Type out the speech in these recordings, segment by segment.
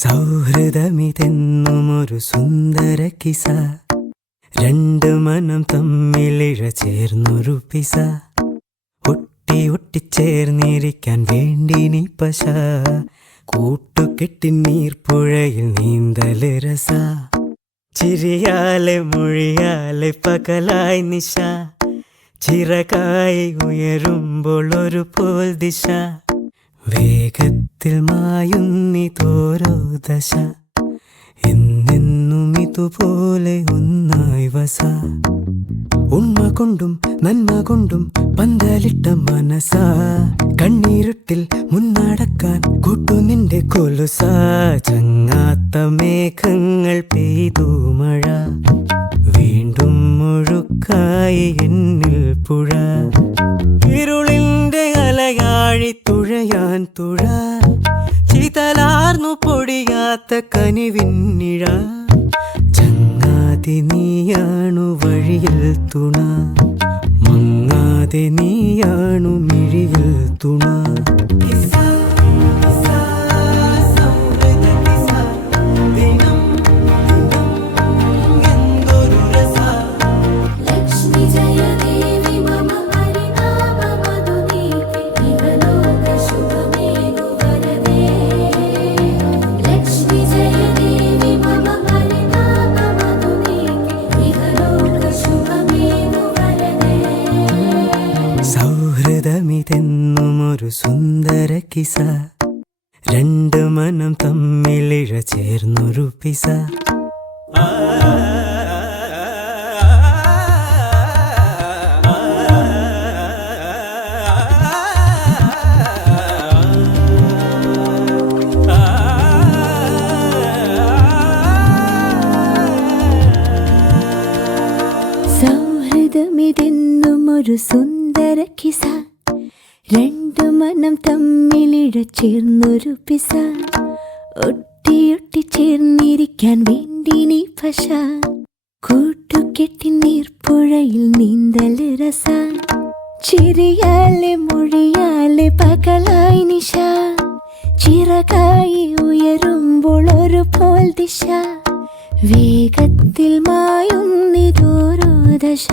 സൗഹൃദമിതെന്നുമൊരു സുന്ദര കിസ, രണ്ട് മനം തമ്മിലിഴ ചേർന്നൊരു പിസ, ഒട്ടി ഒട്ടിച്ചേർന്നിരിക്കാൻ വേണ്ടി നീ പശ, കൂട്ടുകെട്ടി നീർപ്പുഴയിൽ നീന്തല് രസ, ചിരിയാലെ മൊഴിയാലെ പകലായി നിശ, ചിറകായി ഉയരുമ്പോൾ ഒരു പോൽ ദിശ, വേഗത്തിൽ മായുന്നിതോരോ ദശ, എന്നെന്നും ഇതുപോലെ ഒന്നായി വസ, ഉണ്മ കൊണ്ടും നന്മ കൊണ്ടും പന്തലിട്ട മനസ, കണ്ണീരുട്ടിൽ മുന്നടക്കാൻ കൂട്ടു നിന്റെ കൊലുസ, ചങ്ങാത്ത മേഘങ്ങൾ പെയ്തു മഴ, വീണ്ടും മുഴുക്കായി എന്നിൽ പുഴ, ഇരുളിന്റെ അലയാഴി തുഴയാൻ തുഴ, ചിതലാർന്നു പൊടിയാത്ത കനിവിന്നിഴ, ചങ്ങാതി നീയാണു വഴിയിൽ തുണ, മങ്ങാതെ നീയാണു മിഴിയിൽ തുണ. സൗഹൃദമിതെന്നുമൊരു സുന്ദര കിസ, രണ്ട് മനം തമ്മിലിഴ ചേർന്നൊരു പിസ. സൗഹൃദമിതെന്നുമൊരു സുന്ദര കിസ, രണ്ടു മനം തമ്മിലിഴ ചേർന്നൊരു പിസ, ഒട്ടിയൊട്ടി ചേർന്നിരിക്കാൻ വേണ്ടി നീ പശ, കൂട്ടുകെട്ടി നീർപ്പുഴയിൽ നീന്തല് രസ, ചിരിയാലെ മൊഴിയാലെ പകലായി നിശ, ചിറകായി ഉയരുമ്പോൾ ഒരു പോൽ ദിശ, വേഗത്തിൽ മായുന്നിതോരോ ദശ,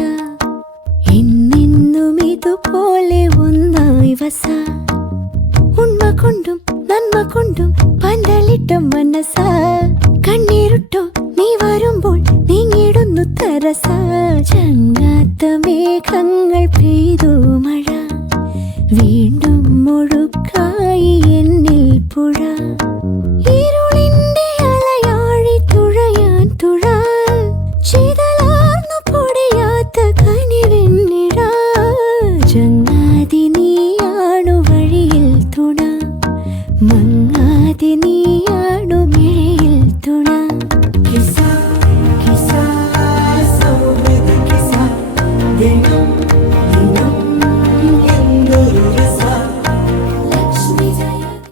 എന്നെന്നും ഇതുപോലെ ഒന്നായി വസ, ഉണ്മ കൊണ്ടും നന്മ കൊണ്ടും പന്തലിട്ട മനസ, കണ്ണീരുട്ടോ നീ വരുമ്പോൾ നീങ്ങിടുന്നു തരസ, ചങ്ങാത്ത മേഘങ്ങൾ പെയ്തു മഴ, വീണ്ടും മുഴുക്കായി എന്നിൽ പുഴ, ഇരുളിന്റെ അലയാഴി തുഴയാൻ തുഴ, ചിതലാർന്നു പൊടിയാത്ത കനിവിന്നിഴ, ചങ്ങാതി നീയാണു വഴിയിൽ തുണ,